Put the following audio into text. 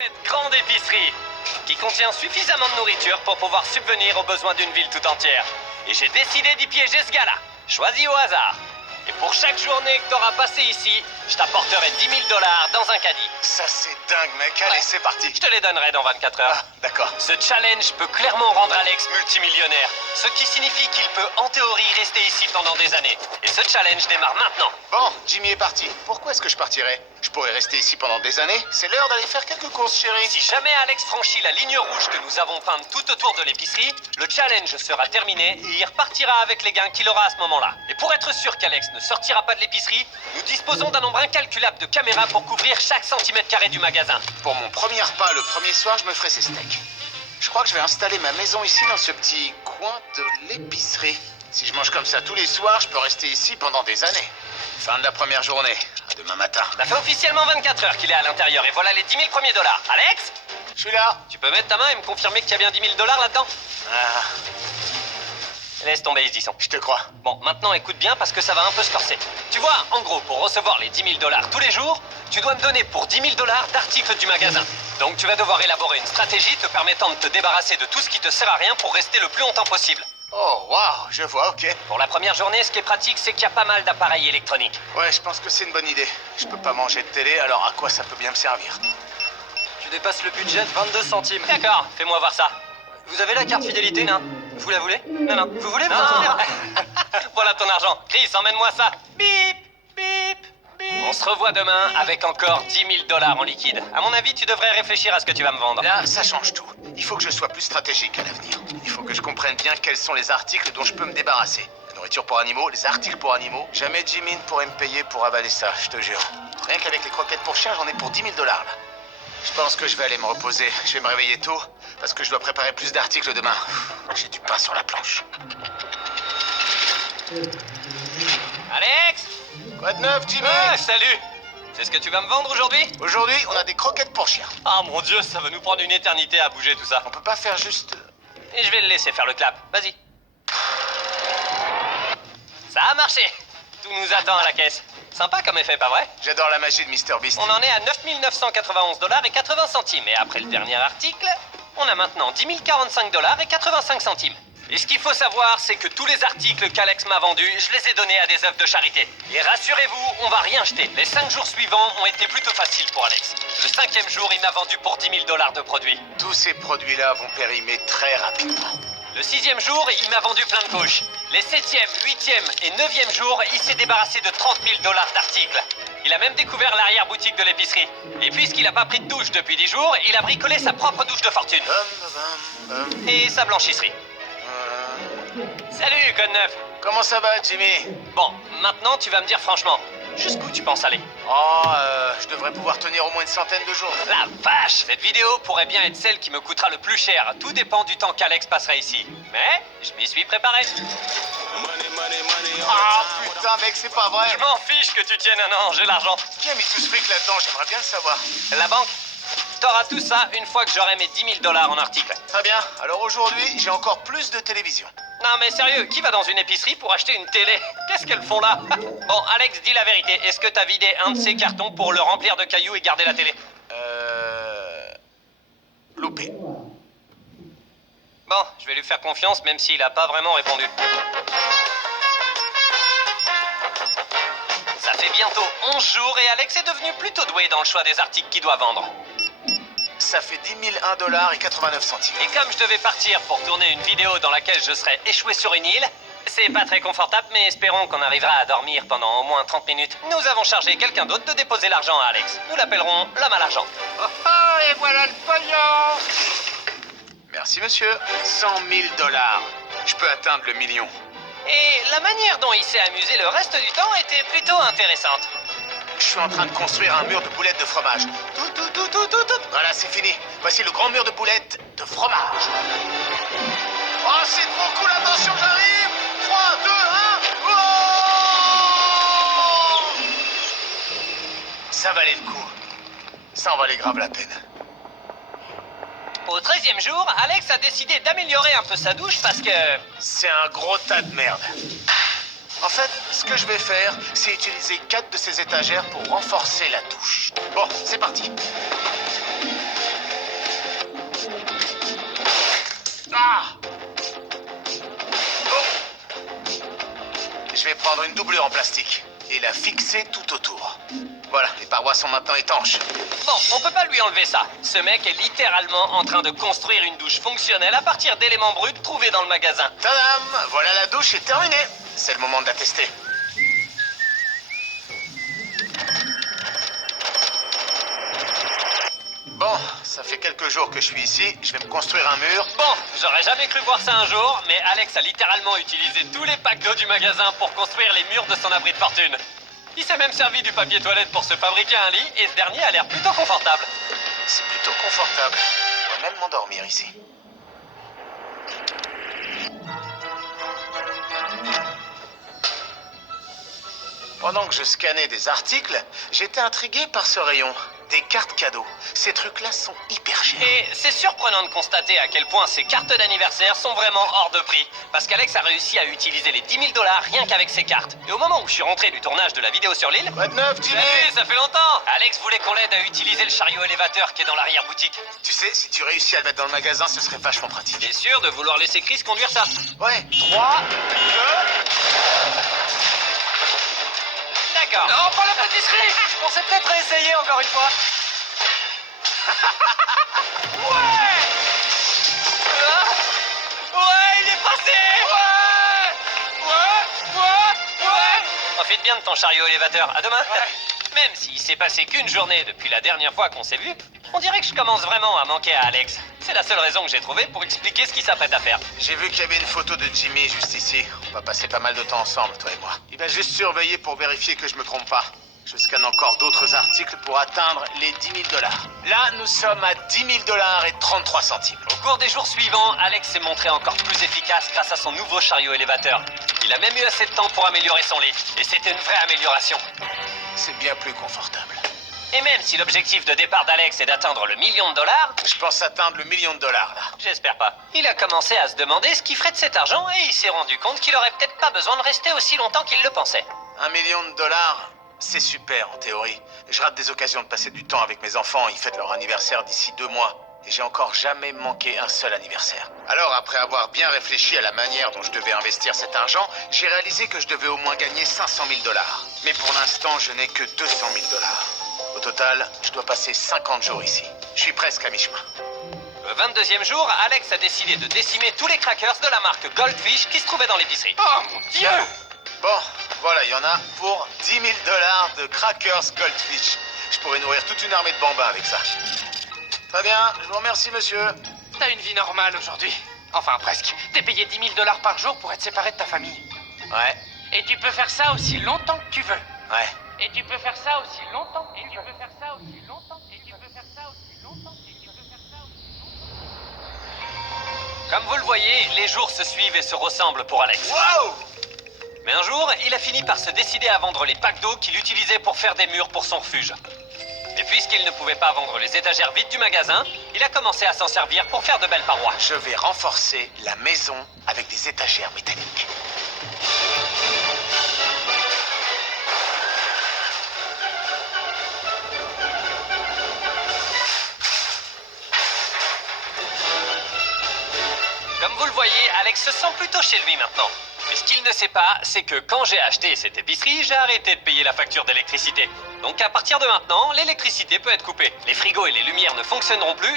Cette grande épicerie qui contient suffisamment de nourriture pour pouvoir subvenir aux besoins d'une ville tout entière. Et j'ai décidé d'y piéger ce gars-là, choisi au hasard. Et pour chaque journée que t'auras passé ici, je t'apporterai 10 000 $ dans un caddie. Ça c'est dingue mec, allez Ouais. c'est parti. Je te les donnerai dans 24 heures. Ah, d'accord. Ce challenge peut clairement rendre Alex multimillionnaire, ce qui signifie qu'il peut en théorie rester ici pendant des années. Et ce challenge démarre maintenant. Bon, Jimmy est parti. Pourquoi est-ce que je partirais? Je pourrais rester ici pendant des années. C'est l'heure d'aller faire quelques courses, chérie. Si jamais Alex franchit la ligne rouge que nous avons peinte tout autour de l'épicerie, le challenge sera terminé et il repartira avec les gains qu'il aura à ce moment-là. Et pour être sûr qu'Alex ne sortira pas de l'épicerie, nous disposons d'un nombre incalculable de caméras pour couvrir chaque centimètre carré du magasin. Pour mon premier repas le premier soir, je me ferai ces steaks. Je crois que je vais installer ma maison ici dans ce petit coin de l'épicerie. Si je mange comme ça tous les soirs, je peux rester ici pendant des années. Fin de la première journée. À demain matin. Ça fait officiellement 24 heures qu'il est à l'intérieur et voilà les 10 000 premiers dollars. Alex, Je suis là. tu peux mettre ta main et me confirmer qu'il y a bien 10 000 $ là-dedans? Ah, Laisse tomber, ils y sont. je te crois. Bon, maintenant écoute bien parce que ça va un peu se corser. Tu vois, en gros, pour recevoir les 10 000 $ tous les jours, tu dois me donner pour 10 000 $ d'articles du magasin. Donc tu vas devoir élaborer une stratégie te permettant de te débarrasser de tout ce qui te sert à rien pour rester le plus longtemps possible. Oh, waouh, je vois, ok. Pour la première journée, ce qui est pratique, c'est qu'il y a pas mal d'appareils électroniques. Ouais, je pense que c'est une bonne idée. Je peux pas manger de télé, alors à quoi ça peut bien me servir? Tu dépasses le budget de 22 centimes. D'accord, fais-moi voir ça. Vous avez la carte fidélité? Non. Vous la voulez? Non. Vous voulez vous Non. inscrire? Voilà ton argent. Chris, emmène-moi ça. Bip, bip, bip. On se revoit demain avec encore 10 000 $ en liquide. À mon avis, tu devrais réfléchir à ce que tu vas me vendre. Là, ça change tout. Il faut que je sois plus stratégique à l'avenir. Il faut que je comprenne bien quels sont les articles dont je peux me débarrasser. La nourriture pour animaux, les articles pour animaux. Jamais Jimmy ne pourrait me payer pour avaler ça, je te jure. Rien qu'avec les croquettes pour chiens, j'en ai pour 10 000 $ là. Je pense que je vais aller me reposer. Je vais me réveiller tôt parce que je dois préparer plus d'articles demain. J'ai du pain sur la planche. Alex! Quoi de neuf, Jimmy? Ah, salut! C'est ce que tu vas me vendre aujourd'hui? Aujourd'hui, on a des croquettes pour chiens. Ah mon Dieu, ça va nous prendre une éternité à bouger tout ça. On peut pas faire juste... Et je vais le laisser faire le clap. Vas-y. Ça a marché. Tout nous attend à la caisse. Sympa comme effet, pas vrai? J'adore la magie de Mr Beast. On en est à 9 991 $ et 80 centimes. Et après le dernier article, on a maintenant 10 045 $ et 85 centimes. Et ce qu'il faut savoir, c'est que tous les articles qu'Alex m'a vendus, je les ai donnés à des œuvres de charité. Et rassurez-vous, on va rien jeter. Les 5 jours suivants ont été plutôt faciles pour Alex. Le 5e jour, il m'a vendu pour 10 000 $ de produits. Tous ces produits-là vont périmer très rapidement. Le 6e jour, il m'a vendu plein de couches. Les 7e, 8e et 9e jours, il s'est débarrassé de 30 000 $ d'articles. Il a même découvert l'arrière-boutique de l'épicerie. Et puisqu'il n'a pas pris de douche depuis 10 jours, il a bricolé sa propre douche de fortune. Et sa blanchisserie. Salut, code 9. Comment ça va, Jimmy? Bon, maintenant tu vas me dire franchement, jusqu'où tu penses aller? Oh, je devrais pouvoir tenir au moins une centaine de jours. La vache! Cette vidéo pourrait bien être celle qui me coûtera le plus cher. Tout dépend du temps qu'Alex passera ici. Mais je m'y suis préparé. Ah, putain, mec, c'est pas vrai. Je m'en fiche que tu tiennes un an, j'ai l'argent. Qui a mis tout ce fric là-dedans? J'aimerais bien le savoir. La banque? T'auras tout ça une fois que j'aurai mes 10 000 $ en articles. Très bien. Alors aujourd'hui, j'ai encore plus de télévision. Non mais sérieux, qui va dans une épicerie pour acheter une télé? Qu'est-ce qu'elles font là? Bon, Alex, dis la vérité. Est-ce que t'as vidé un de ces cartons pour le remplir de cailloux et garder la télé? Loupé. Bon, je vais lui faire confiance même s'il a pas vraiment répondu. Ça fait bientôt 11 jours et Alex est devenu plutôt doué dans le choix des articles qu'il doit vendre. Ça fait 10 001 $ et 89 centimes. Et comme je devais partir pour tourner une vidéo dans laquelle je serais échoué sur une île, c'est pas très confortable, mais espérons qu'on arrivera à dormir pendant au moins 30 minutes. Nous avons chargé quelqu'un d'autre de déposer l'argent à Alex. Nous l'appellerons l'homme à l'argent. Oh, oh, et voilà le pognon. Merci, monsieur. 100 000 $. Je peux atteindre le million. Et la manière dont il s'est amusé le reste du temps était plutôt intéressante. Je suis en train de construire un mur de boulettes de fromage. Tout. Voilà, c'est fini. Voici le grand mur de boulettes de fromage. Oh, c'est trop cool, attention, j'arrive. 3, 2, 1. Oh, ça valait le coup. Ça en valait grave la peine. Au 13e jour, Alex a décidé d'améliorer un peu sa douche parce que... C'est un gros tas de merde. En fait, ce que je vais faire, c'est utiliser 4 de ces étagères pour renforcer la douche. Bon, c'est parti. prendre une doublure en plastique et la fixer tout autour. Voilà, les parois sont maintenant étanches. Bon, on peut pas lui enlever ça. Ce mec est littéralement en train de construire une douche fonctionnelle à partir d'éléments bruts trouvés dans le magasin. Tadam! Voilà, la douche est terminée. C'est le moment de la tester. Bon, ça fait quelques jours que je suis ici. Je vais me construire un mur. Bon, j'aurais jamais cru voir ça un jour, mais Alex a littéralement utilisé tous les packs d'eau du magasin pour construire les murs de son abri de fortune. Il s'est même servi du papier toilette pour se fabriquer un lit, et ce dernier a l'air plutôt confortable. C'est plutôt confortable. On va même m'endormir ici. Pendant que je scannais des articles, j'étais intrigué par ce rayon. Des cartes cadeaux. Ces trucs-là sont hyper chers. Et c'est surprenant de constater à quel point ces cartes d'anniversaire sont vraiment hors de prix. Parce qu'Alex a réussi à utiliser les 10 000 $ rien qu'avec ces cartes. Et au moment où je suis rentré du tournage de la vidéo sur l'île... Quoi de neuf, Jimmy? Salut, ça fait longtemps! Alex voulait qu'on l'aide à utiliser le chariot élévateur qui est dans l'arrière-boutique. Tu sais, si tu réussis à le mettre dans le magasin, ce serait vachement pratique. T'es sûr de vouloir laisser Chris conduire ça? Ouais, 3, 2... D'accord. Non, pas la pâtisserie! Je pensais peut-être essayer encore une fois. Ouais! Ouais, il est passé! Ouais! Profite bien de ton chariot élévateur. À demain. Même s'il s'est passé qu'une journée depuis la dernière fois qu'on s'est vu, on dirait que je commence vraiment à manquer à Alex. C'est la seule raison que j'ai trouvée pour expliquer ce qu'il s'apprête à faire. J'ai vu qu'il y avait une photo de Jimmy juste ici. On va passer pas mal de temps ensemble, toi et moi. Il va juste surveiller pour vérifier que je me trompe pas. Je scanne encore d'autres articles pour atteindre les 10 000 $. Là, nous sommes à 10 000 $ et 33 centimes. Au cours des jours suivants, Alex s'est montré encore plus efficace grâce à son nouveau chariot élévateur. Il a même eu assez de temps pour améliorer son lit. Et c'était une vraie amélioration. C'est bien plus confortable. Et même si l'objectif de départ d'Alex est d'atteindre le $1 000 000, Je pense atteindre le $1 million, là. j'espère pas. Il a commencé à se demander ce qu'il ferait de cet argent et il s'est rendu compte qu'il aurait peut-être pas besoin de rester aussi longtemps qu'il le pensait. $1 million, c'est super en théorie. Je rate des occasions de passer du temps avec mes enfants. Ils fêtent leur anniversaire d'ici 2 mois. Et j'ai encore jamais manqué un seul anniversaire. Alors, après avoir bien réfléchi à la manière dont je devais investir cet argent, j'ai réalisé que je devais au moins gagner 500 000 $. Mais pour l'instant, je n'ai que 200 000 $. Au total, je dois passer 50 jours ici. Je suis presque à mi-chemin. Le 22e jour, Alex a décidé de décimer tous les crackers de la marque Goldfish qui se trouvaient dans l'épicerie. Oh mon Dieu! Bon, voilà, il y en a pour 10 000 $ de crackers Goldfish. Je pourrais nourrir toute une armée de bambins avec ça. Très bien, je vous remercie, monsieur. T'as une vie normale aujourd'hui. Enfin, presque. T'es payé 10 000 $ par jour pour être séparé de ta famille. Ouais, Et tu peux faire ça aussi longtemps que tu veux. ouais. Et tu peux faire ça aussi longtemps. Et tu peux faire ça aussi longtemps. Et tu peux faire ça aussi longtemps. Et tu peux faire ça aussi longtemps. Comme vous le voyez, les jours se suivent et se ressemblent pour Alex. Wow! Mais un jour, il a fini par se décider à vendre les packs d'eau qu'il utilisait pour faire des murs pour son refuge. Et puisqu'il ne pouvait pas vendre les étagères vides du magasin, il a commencé à s'en servir pour faire de belles parois. Je vais renforcer la maison avec des étagères métalliques. Comme vous le voyez, Alex se sent plutôt chez lui maintenant. Mais ce qu'il ne sait pas, c'est que quand j'ai acheté cette épicerie, j'ai arrêté de payer la facture d'électricité. Donc à partir de maintenant, l'électricité peut être coupée. Les frigos et les lumières ne fonctionneront plus